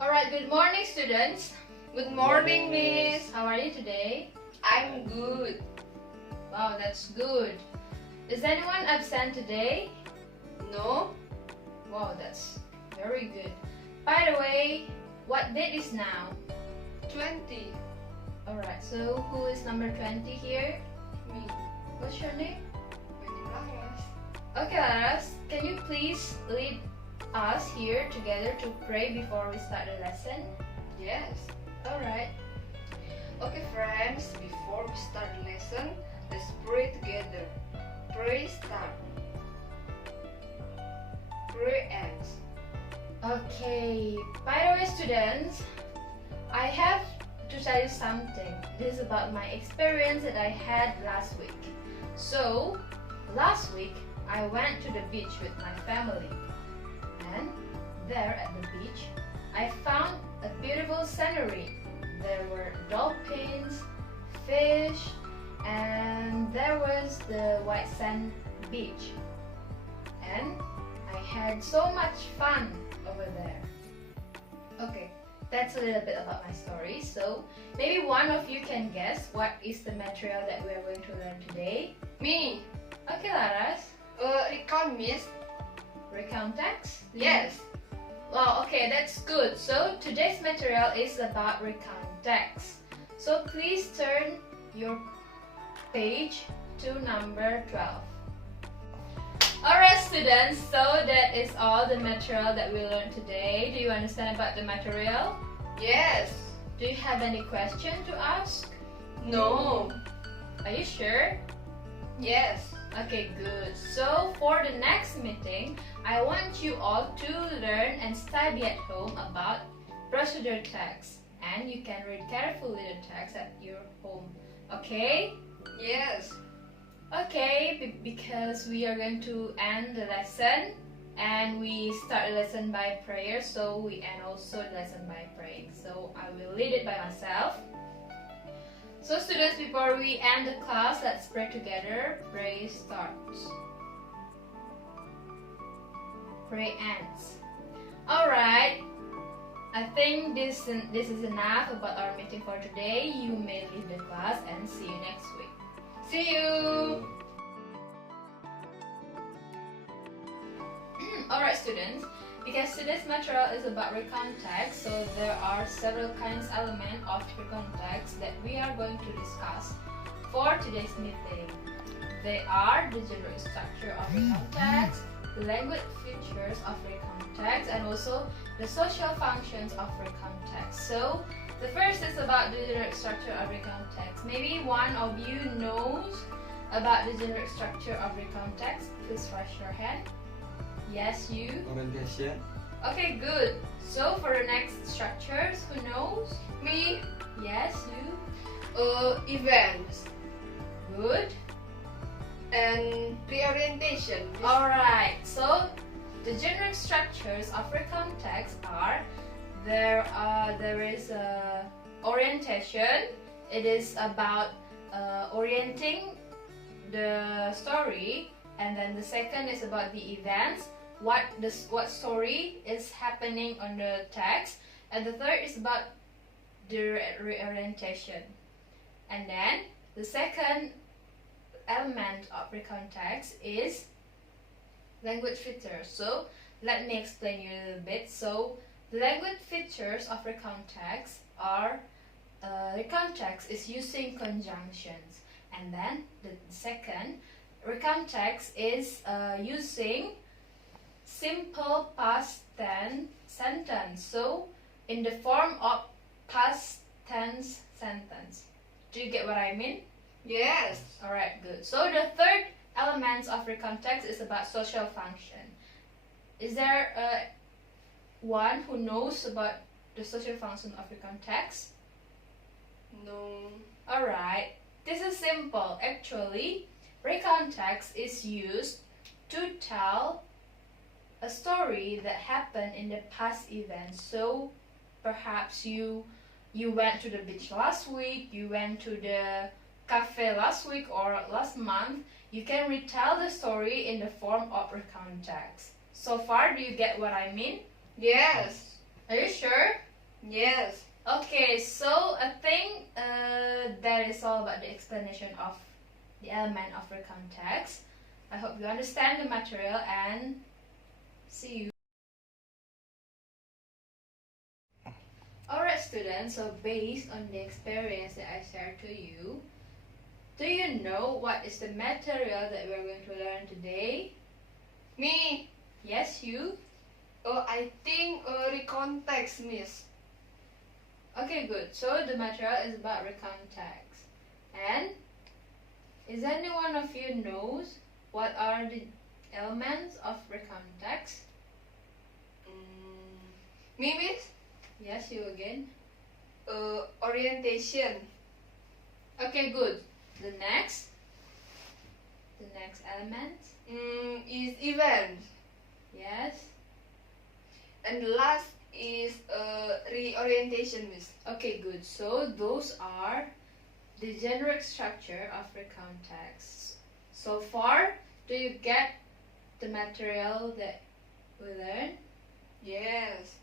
Alright, good morning students. Good morning, Miss. How are you today? I'm good. Wow, that's good. Is anyone absent today? No? Wow, that's very good. By the way, what date is now? 20. Alright, so who is number 20 here? Me. What's your name? My name Laras. Okay, Laras, can you please lead us here together to pray before we start the lesson? Yes. Alright. Okay, friends. Before we start the lesson, let's pray together. Pray start. Pray ends. Okay, by the way students, I have to tell you something. This is about my experience that I had last week. So, last week I went to the beach with my family, and there at the beach I found a beautiful scenery. There were dolphins, fish, and there was the white sand beach, and I had so much fun over there. Okay, that's a little bit about my story. So maybe one of you can guess what is the material that we are going to learn today. Me. Okay, Laras. Recount, Miss. Recount text? Yes. Well, okay, that's good. So today's material is about recount text. So please turn your page to number 12. Alright students, so that is all the material that we learned today. Do you understand about the material? Yes. Do you have any question to ask? No. Are you sure? Yes. Okay, good. So for the next meeting, I want you all to learn and study at home about procedure text, and you can read carefully the text at your home. Okay? Yes. Okay, because we are going to end the lesson, and we start the lesson by prayer, so we end also the lesson by praying. So I will lead it by myself. So students, before we end the class, let's pray together. Pray starts. Pray ends. Alright, I think this is enough about our meeting for today. You may leave the class and see you next week. See you. Alright students, because today's material is about recount text, so there are several elements of recount text that we are going to discuss for today's meeting. They are the general structure of recount text, the language features of recount text, and also the social functions of recount text. So the first is about the general structure of recount text. Maybe one of you knows about the general structure of recount text. Please raise your hand. Yes, you. Orientation. Okay, good. So for the next structures, who knows? Me. Yes, you. Events Good. and reorientation. Alright, so the general structures of recount text are there is orientation. It is about orienting the story, and then the second is about the events, what story is happening on the text, and the third is about the reorientation. And then the second element of recount text is language features. So let me explain you a little bit. So the language features of recount text are recount text is using conjunctions, and then the second recount text is using simple past tense sentence, so in the form of past tense sentence. Do you get what I mean? Yes. Alright, good. So the third element of recount text is about social function. Is there one who knows about the social function of recount text? No. Alright, this is simple. Actually, recount text is used to tell a story that happened in the past event. So perhaps you went to the beach last week, you went to the cafe last week or last month. You can retell the story in the form of recount text. So far, do you get what I mean? Yes. Are you sure? Yes. Okay, so I think that is all about the explanation of the element of recount text. I hope you understand the material and see you. Alright students, so based on the experience that I shared to you, do you know what is the material that we are going to learn today? Me. Yes, you? I think recount text, Miss. Okay, good. So the material is about recount text. And is any one of you knows what are the elements of recount text? Me, Miss. Yes, you again. Orientation. Okay, good. The next element. Is event. Yes. And the last is reorientation, Miss. Okay, good. So those are the generic structure of recount text. So far, do you get the material that we learned? Yes.